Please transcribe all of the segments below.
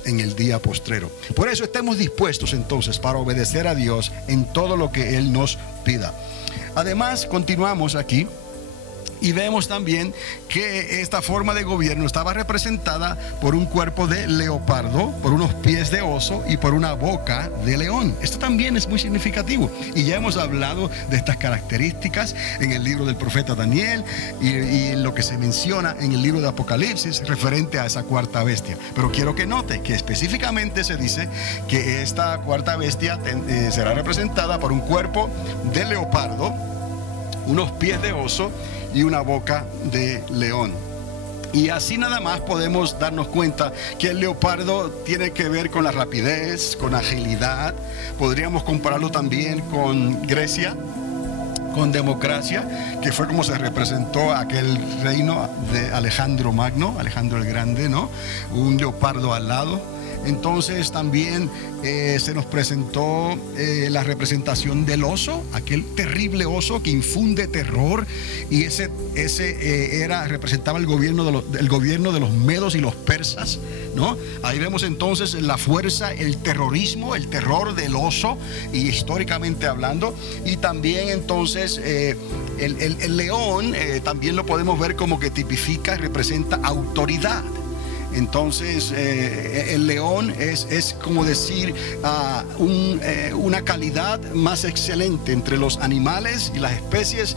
nosotros en el día postrero. Por eso estemos dispuestos entonces para obedecer a Dios en todo lo que Él nos pida. Además, continuamos aquí y vemos también que esta forma de gobierno estaba representada por un cuerpo de leopardo, por unos pies de oso y por una boca de león. Esto también es muy significativo. Y ya hemos hablado de estas características en el libro del profeta Daniel y en lo que se menciona en el libro de Apocalipsis referente a esa cuarta bestia. Pero quiero que note que específicamente se dice que esta cuarta bestia será representada por un cuerpo de leopardo, unos pies de oso y una boca de león. Y así nada más podemos darnos cuenta que el leopardo tiene que ver con la rapidez, con agilidad. Podríamos compararlo también con Grecia, con democracia, que fue como se representó aquel reino de Alejandro Magno, Alejandro el Grande, ¿no? Un leopardo alado. Entonces también se nos presentó la representación del oso, aquel terrible oso que infunde terror, y ese representaba el gobierno de los medos y los persas, ¿no? Ahí vemos entonces la fuerza, el terrorismo, el terror del oso, y históricamente hablando. Y también entonces el león también lo podemos ver como que tipifica, representa autoridad. Entonces el león es como decir una calidad más excelente entre los animales y las especies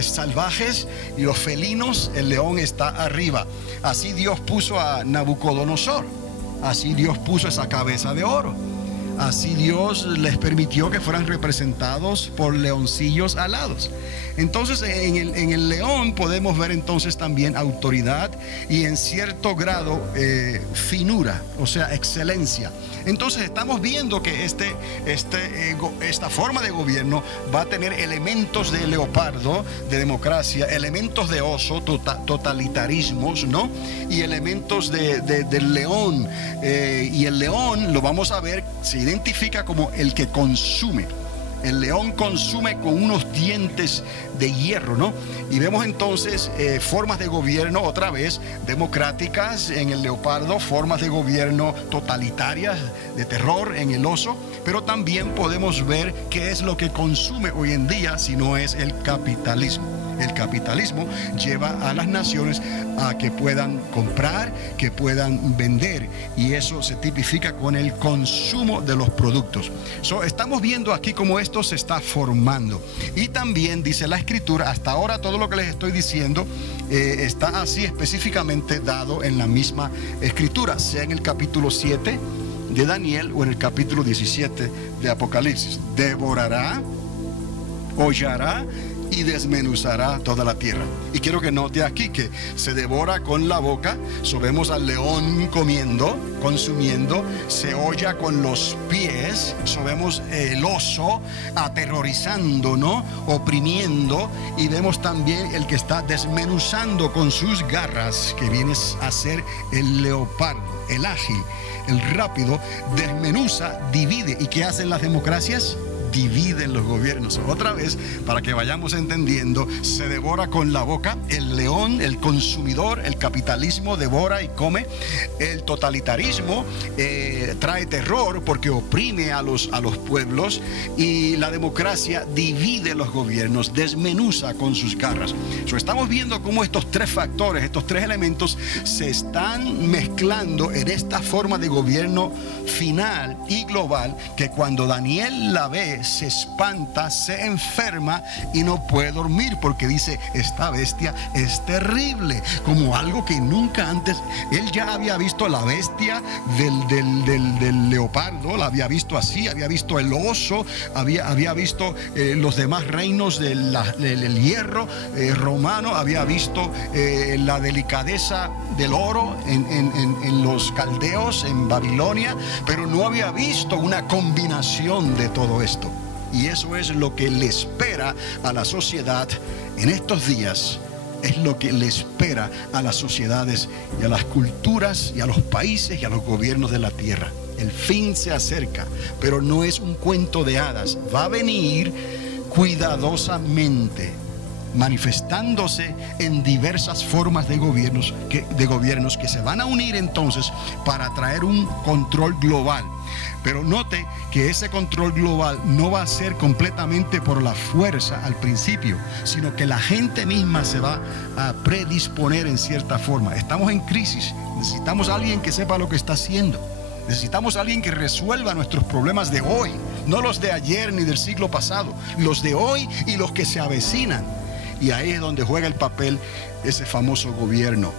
salvajes y los felinos. El león está arriba. Así Dios puso a Nabucodonosor, así Dios puso esa cabeza de oro, así Dios les permitió que fueran representados por leoncillos alados. Entonces en el león podemos ver entonces también autoridad y en cierto grado finura, o sea, excelencia. Entonces estamos viendo que esta forma de gobierno va a tener elementos de leopardo, de democracia, elementos de oso, totalitarismos, ¿no? Y elementos del león. Y el león, lo vamos a ver, se identifica como el que consume. El león consume con unos dientes de hierro, ¿no? Y vemos entonces formas de gobierno, otra vez, democráticas en el leopardo, formas de gobierno totalitarias, de terror en el oso, pero también podemos ver qué es lo que consume hoy en día, si no es el capitalismo. El capitalismo lleva a las naciones a que puedan comprar, que puedan vender, y eso se tipifica con el consumo de los productos. Estamos viendo aquí cómo esto se está formando. Y también dice la Escritura, hasta ahora todo lo que les estoy diciendo está así específicamente dado en la misma Escritura, sea en el capítulo 7 de Daniel o en el capítulo 17 de Apocalipsis. Devorará, hollará y desmenuzará toda la tierra. Y quiero que note aquí que se devora con la boca. Vemos al león comiendo, consumiendo. Se holla con los pies. Vemos el oso aterrorizando, ¿no? Oprimiendo. Y vemos también el que está desmenuzando con sus garras, que viene a ser el leopardo, el ágil, el rápido. Desmenuza, divide. ¿Y qué hacen las democracias? Dividen los gobiernos. Otra vez, para que vayamos entendiendo, se devora con la boca. El león, el consumidor, el capitalismo devora y come. El totalitarismo trae terror porque oprime a los pueblos, y la democracia divide los gobiernos, desmenuza con sus garras. Estamos viendo cómo estos tres factores, estos tres elementos se están mezclando en esta forma de gobierno final y global, que cuando Daniel la ve, se espanta, se enferma y no puede dormir, porque dice: esta bestia es terrible, como algo que nunca antes. Él ya había visto la bestia del leopardo, la había visto así, había visto el oso, había visto los demás reinos del hierro romano, había visto la delicadeza del oro en los caldeos, en Babilonia, pero no había visto una combinación de todo esto. Y eso es lo que le espera a la sociedad en estos días. Es lo que le espera a las sociedades y a las culturas y a los países y a los gobiernos de la tierra. El fin se acerca, pero no es un cuento de hadas. Va a venir cuidadosamente. manifestándose en diversas formas de gobiernos que se van a unir entonces para traer un control global. Pero note que ese control global no va a ser completamente por la fuerza al principio, sino que la gente misma se va a predisponer en cierta forma. Estamos en crisis, necesitamos a alguien que sepa lo que está haciendo. Necesitamos a alguien que resuelva nuestros problemas de hoy, no los de ayer ni del siglo pasado, los de hoy y los que se avecinan. Y ahí es donde juega el papel ese famoso gobierno,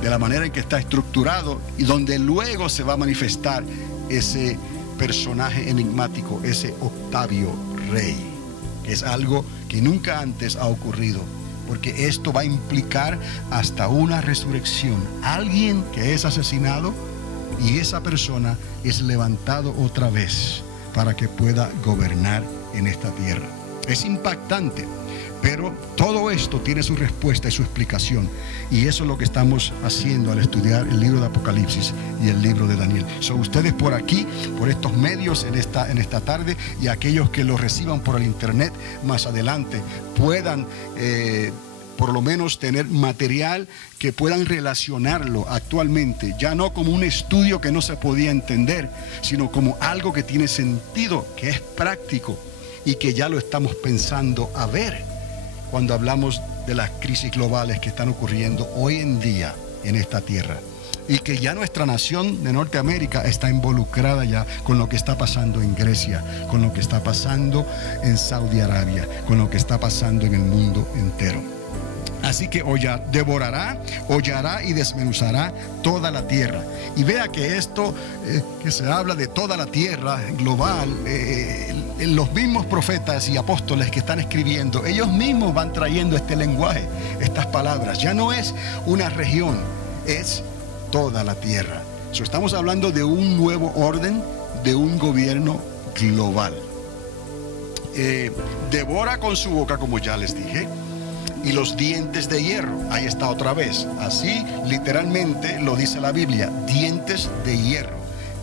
de la manera en que está estructurado y donde luego se va a manifestar ese personaje enigmático, ese Octavio Rey, que es algo que nunca antes ha ocurrido, porque esto va a implicar hasta una resurrección. Alguien que es asesinado y esa persona es levantado otra vez para que pueda gobernar en esta tierra. Es impactante, pero todo esto tiene su respuesta y su explicación, y eso es lo que estamos haciendo al estudiar el libro de Apocalipsis y el libro de Daniel. Son ustedes por aquí, por estos medios en esta tarde, y aquellos que lo reciban por el internet más adelante puedan por lo menos tener material que puedan relacionarlo actualmente, ya no como un estudio que no se podía entender, sino como algo que tiene sentido, que es práctico y que ya lo estamos pensando a ver cuando hablamos de las crisis globales que están ocurriendo hoy en día en esta tierra, y que ya nuestra nación de Norteamérica está involucrada ya con lo que está pasando en Grecia, con lo que está pasando en Saudi Arabia, con lo que está pasando en el mundo entero. Así que devorará, hollará y desmenuzará toda la tierra. Y vea que esto que se habla de toda la tierra global, los mismos profetas y apóstoles que están escribiendo, ellos mismos van trayendo este lenguaje, estas palabras. Ya no es una región, es toda la tierra. Estamos hablando de un nuevo orden, de un gobierno global. Devora con su boca, como ya les dije, y los dientes de hierro. Ahí está otra vez. Así literalmente lo dice la Biblia, dientes de hierro.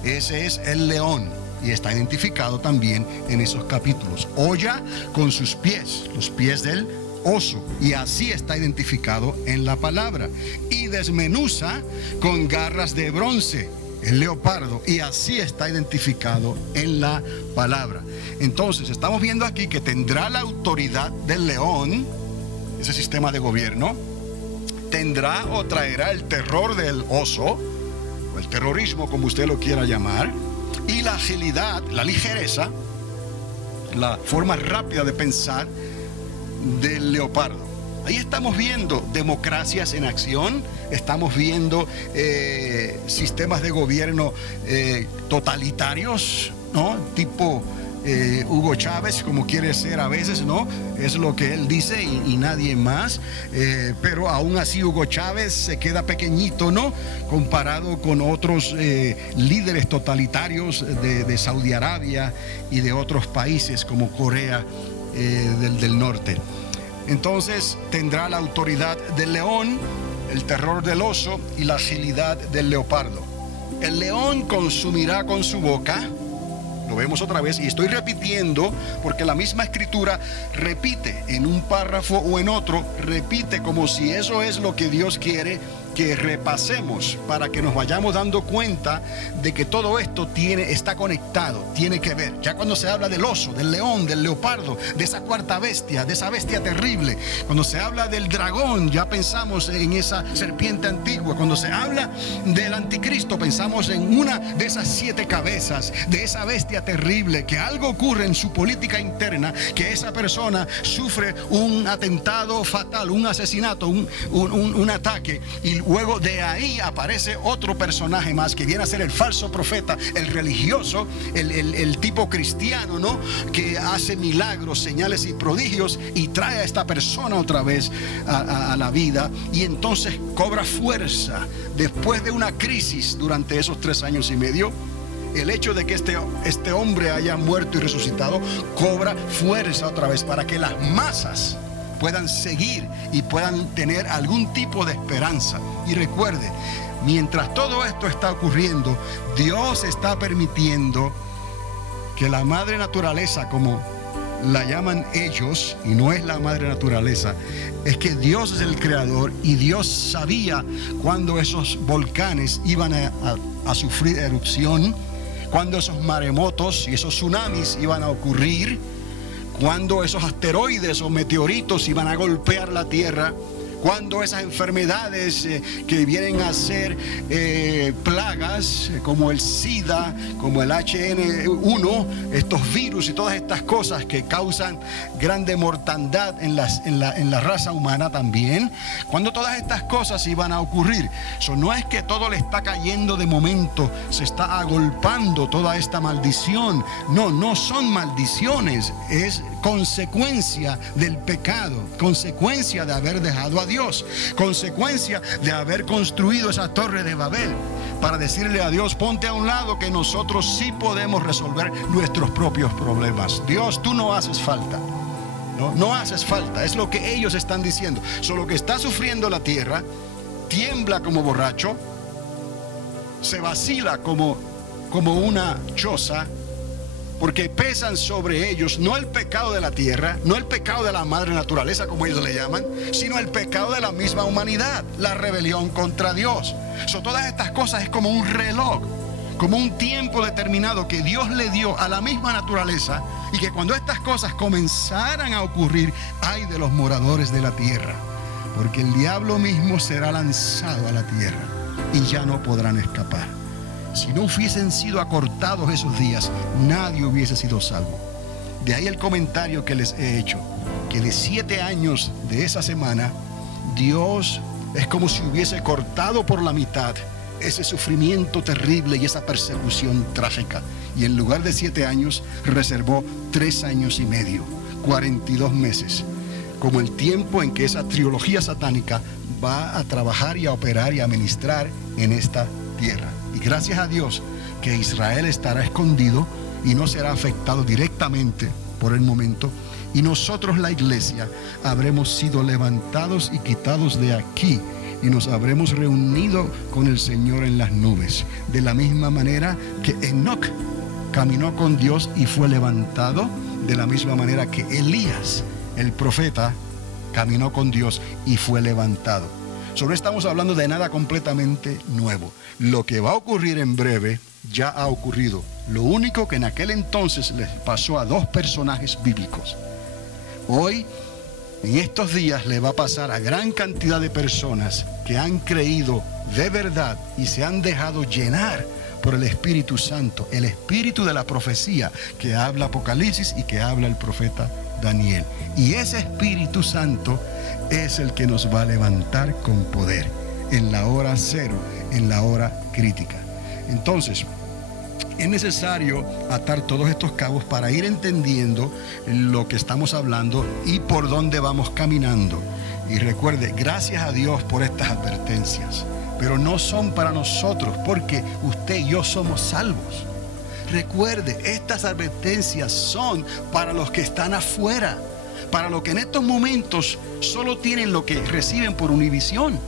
Ese es el león y está identificado también en esos capítulos. Holla con sus pies, los pies del oso, y así está identificado en la palabra. Y desmenuza con garras de bronce, el leopardo, y así está identificado en la palabra. Entonces estamos viendo aquí que tendrá la autoridad del león, ese sistema de gobierno, tendrá o traerá el terror del oso, o el terrorismo como usted lo quiera llamar, y la agilidad, la ligereza, la forma rápida de pensar del leopardo. Ahí estamos viendo democracias en acción, estamos viendo sistemas de gobierno totalitarios, ¿no? Tipo Hugo Chávez, como quiere ser a veces, ¿no? Es lo que él dice y nadie más, pero aún así Hugo Chávez se queda pequeñito, ¿no? Comparado con otros líderes totalitarios de Saudi Arabia y de otros países como Corea del Norte. Entonces tendrá la autoridad del león, el terror del oso y la agilidad del leopardo. El león consumirá con su boca. Lo vemos otra vez y estoy repitiendo porque la misma escritura repite en un párrafo o en otro, repite como si eso es lo que Dios quiere que repasemos, para que nos vayamos dando cuenta de que todo esto está conectado, tiene que ver. Ya cuando se habla del oso, del león, del leopardo, de esa cuarta bestia, de esa bestia terrible, cuando se habla del dragón, ya pensamos en esa serpiente antigua. Cuando se habla del anticristo, pensamos en una de esas 7 cabezas, de esa bestia terrible, que algo ocurre en su política interna, que esa persona sufre un atentado fatal, un asesinato, un ataque, y luego de ahí aparece otro personaje más que viene a ser el falso profeta, el religioso, el tipo cristiano, ¿no? Que hace milagros, señales y prodigios y trae a esta persona otra vez a la vida, y entonces cobra fuerza después de una crisis durante esos 3 años y medio. El hecho de que este hombre haya muerto y resucitado cobra fuerza otra vez para que las masas puedan seguir y puedan tener algún tipo de esperanza. Y recuerde, mientras todo esto está ocurriendo, Dios está permitiendo que la madre naturaleza, como la llaman ellos y no es la madre naturaleza, es que Dios es el creador y Dios sabía cuando esos volcanes iban a sufrir erupción, cuando esos maremotos y esos tsunamis iban a ocurrir, cuando esos asteroides o meteoritos iban a golpear la tierra, cuando esas enfermedades que vienen a ser plagas como el SIDA, como el HN1, estos virus y todas estas cosas que causan grande mortandad en la raza humana también, cuando todas estas cosas iban a ocurrir. Eso no es que todo le está cayendo de momento, se está agolpando toda esta maldición. No, no son maldiciones, es consecuencia del pecado, consecuencia de haber dejado a Dios, consecuencia de haber construido esa torre de Babel, para decirle a Dios: ponte a un lado, que nosotros sí podemos resolver nuestros propios problemas. Dios, tú no haces falta. No haces falta, es lo que ellos están diciendo. Solo que está sufriendo la tierra, tiembla como borracho, se vacila como una choza, porque pesan sobre ellos no el pecado de la tierra, no el pecado de la madre naturaleza, como ellos le llaman, sino el pecado de la misma humanidad, la rebelión contra Dios. Todas estas cosas es como un reloj, como un tiempo determinado que Dios le dio a la misma naturaleza, y que cuando estas cosas comenzaran a ocurrir, ay de los moradores de la tierra, porque el diablo mismo será lanzado a la tierra y ya no podrán escapar. Si no hubiesen sido acortados esos días, nadie hubiese sido salvo. De ahí el comentario que les he hecho, que de 7 años de esa semana, Dios es como si hubiese cortado por la mitad ese sufrimiento terrible y esa persecución trágica. Y en lugar de 7 años, reservó 3 años y medio, 42 meses, como el tiempo en que esa trilogía satánica va a trabajar y a operar y a ministrar en esta tierra. Y gracias a Dios que Israel estará escondido y no será afectado directamente por el momento, y nosotros, la iglesia, habremos sido levantados y quitados de aquí, y nos habremos reunido con el Señor en las nubes, de la misma manera que Enoc caminó con Dios y fue levantado, de la misma manera que Elías, el profeta, caminó con Dios y fue levantado. No estamos hablando de nada completamente nuevo. Lo que va a ocurrir en breve ya ha ocurrido. Lo único que en aquel entonces les pasó a 2 personajes bíblicos, hoy, en estos días, le va a pasar a gran cantidad de personas que han creído de verdad y se han dejado llenar por el Espíritu Santo, el espíritu de la profecía que habla Apocalipsis y que habla el profeta Daniel. Y ese Espíritu Santo es el que nos va a levantar con poder en la hora cero, en la hora crítica. Entonces, es necesario atar todos estos cabos para ir entendiendo lo que estamos hablando y por dónde vamos caminando. Y recuerde, gracias a Dios por estas advertencias, pero no son para nosotros, porque usted y yo somos salvos. Recuerde, estas advertencias son para los que están afuera, para los que en estos momentos solo tienen lo que reciben por Univisión,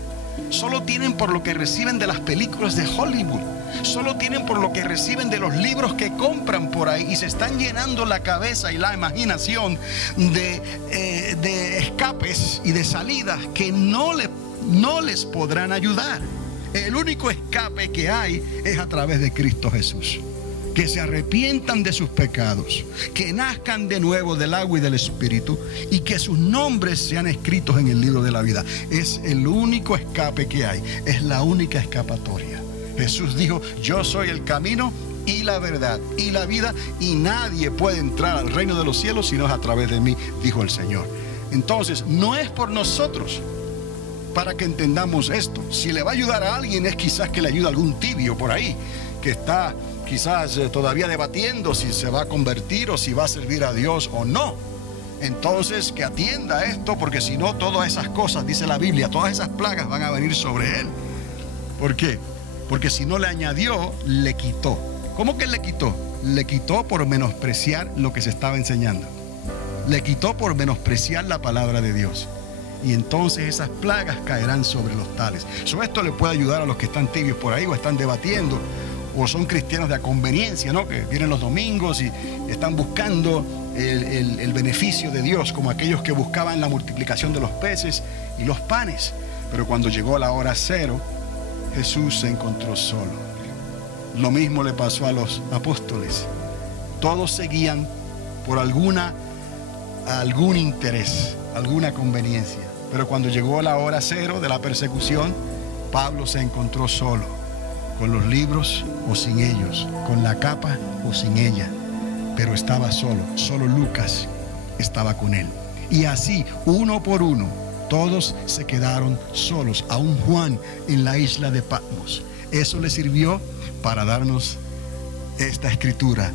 solo tienen por lo que reciben de las películas de Hollywood, solo tienen por lo que reciben de los libros que compran por ahí, y se están llenando la cabeza y la imaginación de escapes y de salidas que no les podrán ayudar. El único escape que hay es a través de Cristo Jesús. Que se arrepientan de sus pecados, que nazcan de nuevo del agua y del Espíritu, y que sus nombres sean escritos en el libro de la vida. Es el único escape que hay, es la única escapatoria. Jesús dijo: yo soy el camino y la verdad y la vida, y nadie puede entrar al reino de los cielos si no es a través de mí, dijo el Señor. Entonces, no es por nosotros, para que entendamos esto. Si le va a ayudar a alguien, es quizás que le ayude a algún tibio por ahí, que está quizás todavía debatiendo si se va a convertir o si va a servir a Dios o no. Entonces, que atienda esto, porque si no, todas esas cosas, dice la Biblia, todas esas plagas van a venir sobre él. ¿Por qué? Porque si no le añadió, le quitó. ¿Cómo que le quitó? Le quitó por menospreciar lo que se estaba enseñando. Le quitó por menospreciar la palabra de Dios. Y entonces esas plagas caerán sobre los tales. Esto le puede ayudar a los que están tibios por ahí, o están debatiendo, o son cristianos de a conveniencia, ¿no? Que vienen los domingos y están buscando el beneficio de Dios, como aquellos que buscaban la multiplicación de los peces y los panes. Pero cuando llegó la hora cero, Jesús se encontró solo. Lo mismo le pasó a los apóstoles. Todos seguían por algún interés, alguna conveniencia. Pero cuando llegó la hora cero de la persecución, Pablo se encontró solo, con los libros o sin ellos, con la capa o sin ella. Pero estaba solo, solo Lucas estaba con él. Y así, uno por uno, todos se quedaron solos, aún Juan en la isla de Patmos. Eso le sirvió para darnos esta escritura,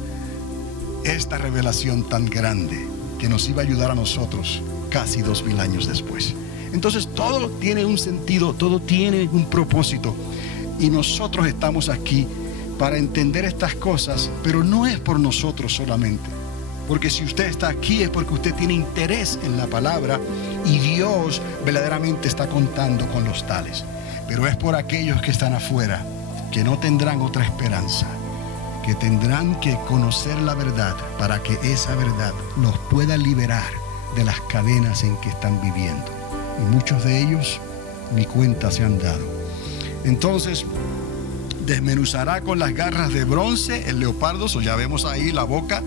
esta revelación tan grande que nos iba a ayudar a nosotros casi 2000 años después. Entonces todo tiene un sentido, todo tiene un propósito, y nosotros estamos aquí para entender estas cosas, pero no es por nosotros solamente, porque si usted está aquí es porque usted tiene interés en la palabra y Dios verdaderamente está contando con los tales. Pero es por aquellos que están afuera, que no tendrán otra esperanza, que tendrán que conocer la verdad para que esa verdad los pueda liberar de las cadenas en que están viviendo. Y muchos de ellos ni cuenta se han dado. Entonces, desmenuzará con las garras de bronce el leopardo, ya vemos ahí la boca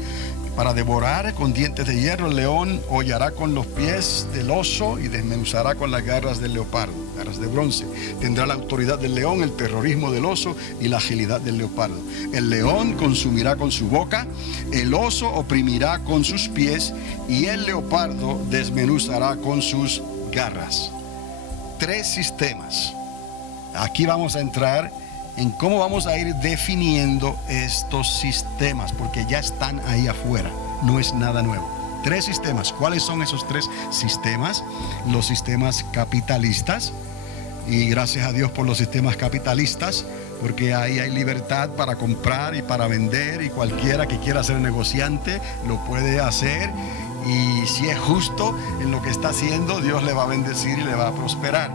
para devorar con dientes de hierro. El león hollará con los pies del oso y desmenuzará con las garras del leopardo, garras de bronce. Tendrá la autoridad del león, el terrorismo del oso y la agilidad del leopardo. El león consumirá con su boca, el oso oprimirá con sus pies y el leopardo desmenuzará con sus garras. 3 sistemas. Aquí vamos a entrar en cómo vamos a ir definiendo estos sistemas, porque ya están ahí afuera, no es nada nuevo. 3 sistemas. ¿Cuáles son esos 3 sistemas? Los sistemas capitalistas, y gracias a Dios por los sistemas capitalistas, porque ahí hay libertad para comprar y para vender, y cualquiera que quiera ser negociante lo puede hacer, y si es justo en lo que está haciendo, Dios le va a bendecir y le va a prosperar.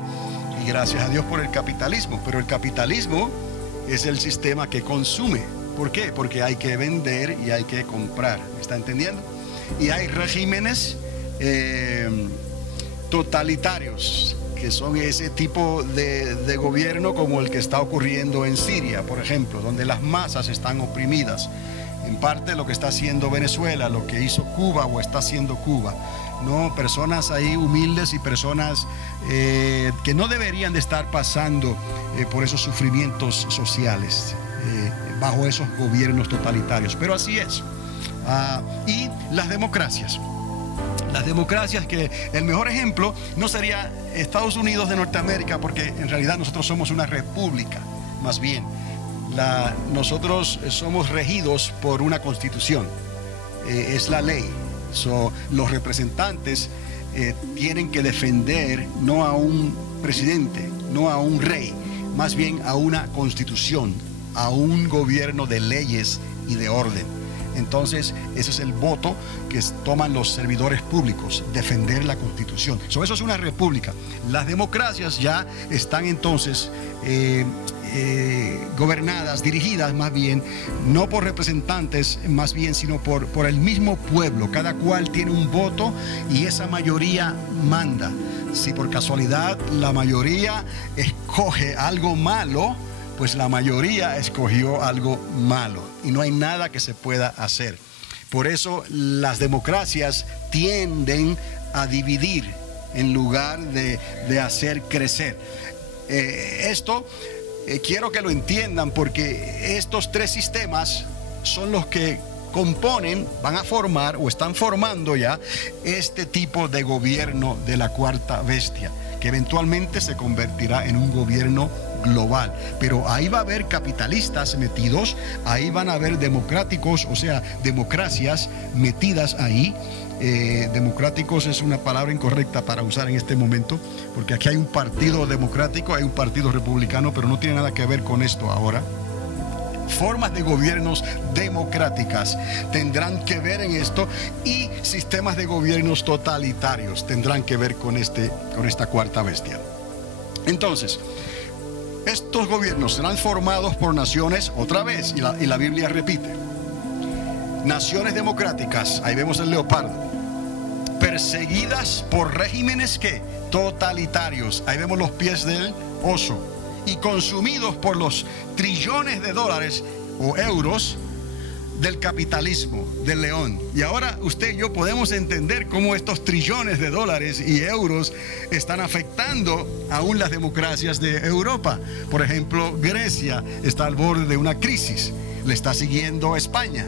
Y gracias a Dios por el capitalismo. Pero el capitalismo es el sistema que consume. ¿Por qué? Porque hay que vender y hay que comprar. ¿Me está entendiendo? Y hay regímenes totalitarios, que son ese tipo de gobierno como el que está ocurriendo en Siria, por ejemplo, donde las masas están oprimidas. En parte lo que está haciendo Venezuela, lo que hizo Cuba o está haciendo Cuba. No, personas ahí humildes y personas que no deberían de estar pasando por esos sufrimientos sociales bajo esos gobiernos totalitarios, pero así es. Y las democracias, que el mejor ejemplo no sería Estados Unidos de Norteamérica, porque en realidad nosotros somos una república, más bien. Nosotros somos regidos por una constitución, es la ley. Los representantes tienen que defender no a un presidente, no a un rey, más bien a una constitución, a un gobierno de leyes y de orden. Entonces ese es el voto que toman los servidores públicos, defender la constitución. Eso es una república. Las democracias ya están entonces gobernadas, dirigidas más bien, no por representantes más bien, sino por el mismo pueblo. Cada cual tiene un voto y esa mayoría manda. Si por casualidad la mayoría escoge algo malo, pues la mayoría escogió algo malo y no hay nada que se pueda hacer. Por eso las democracias tienden a dividir en lugar de hacer crecer. Quiero que lo entiendan, porque estos 3 sistemas son los que componen, van a formar o están formando ya este tipo de gobierno de la cuarta bestia, que eventualmente se convertirá en un gobierno global. Pero ahí va a haber capitalistas metidos, ahí van a haber democráticos, o sea, democracias metidas ahí. Democráticos es una palabra incorrecta para usar en este momento, porque aquí hay un partido democrático, hay un partido republicano, pero no tiene nada que ver con esto ahora. Formas de gobiernos democráticas tendrán que ver en esto, y sistemas de gobiernos totalitarios tendrán que ver con esta cuarta bestia. Entonces, estos gobiernos serán formados por naciones, otra vez, y la Biblia repite. naciones democráticas, ahí vemos el leopardo, perseguidas por regímenes que totalitarios, ahí vemos los pies del oso, y consumidos por los trillones de dólares o euros del capitalismo del león. Y ahora usted y yo podemos entender cómo estos trillones de dólares y euros están afectando aún las democracias de Europa. Por ejemplo, Grecia está al borde de una crisis, le está siguiendo España.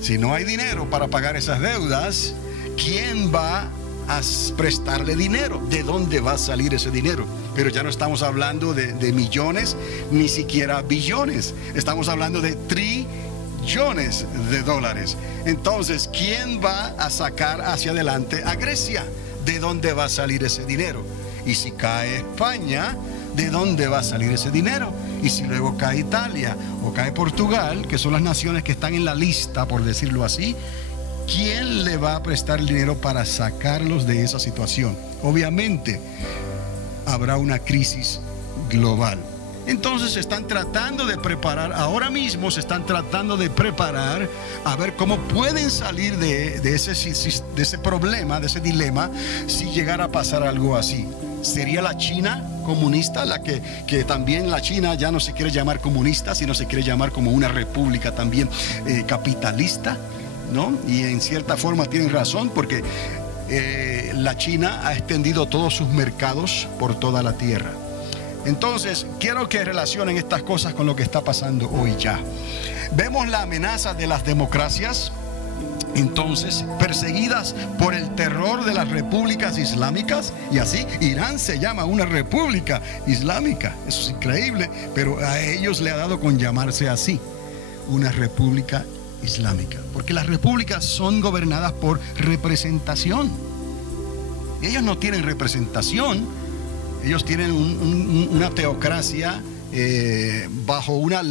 Si no hay dinero para pagar esas deudas, ¿quién va a prestarle dinero? ¿De dónde va a salir ese dinero? Pero ya no estamos hablando de millones, ni siquiera billones. Estamos hablando de trillones de dólares. Entonces, ¿quién va a sacar hacia adelante a Grecia? ¿De dónde va a salir ese dinero? Y si cae España, ¿de dónde va a salir ese dinero? Y si luego cae Italia o cae Portugal, que son las naciones que están en la lista, por decirlo así, ¿quién le va a prestar el dinero para sacarlos de esa situación? Obviamente habrá una crisis global. Entonces se están tratando de preparar, ahora mismo se están tratando de preparar a ver cómo pueden salir de ese problema, de ese dilema, si llegara a pasar algo así. ¿Sería la China comunista, la que también la China ya no se quiere llamar comunista, sino se quiere llamar como una república también capitalista, ¿no? Y en cierta forma tienen razón, porque la China ha extendido todos sus mercados por toda la tierra. Entonces, quiero que relacionen estas cosas con lo que está pasando hoy ya. Vemos la amenaza de las democracias, entonces, perseguidas por el terror de las repúblicas islámicas, y así Irán se llama una república islámica. Eso es increíble, pero a ellos le ha dado con llamarse así, una república islámica, porque las repúblicas son gobernadas por representación. Ellos no tienen representación. Ellos tienen una teocracia bajo una ley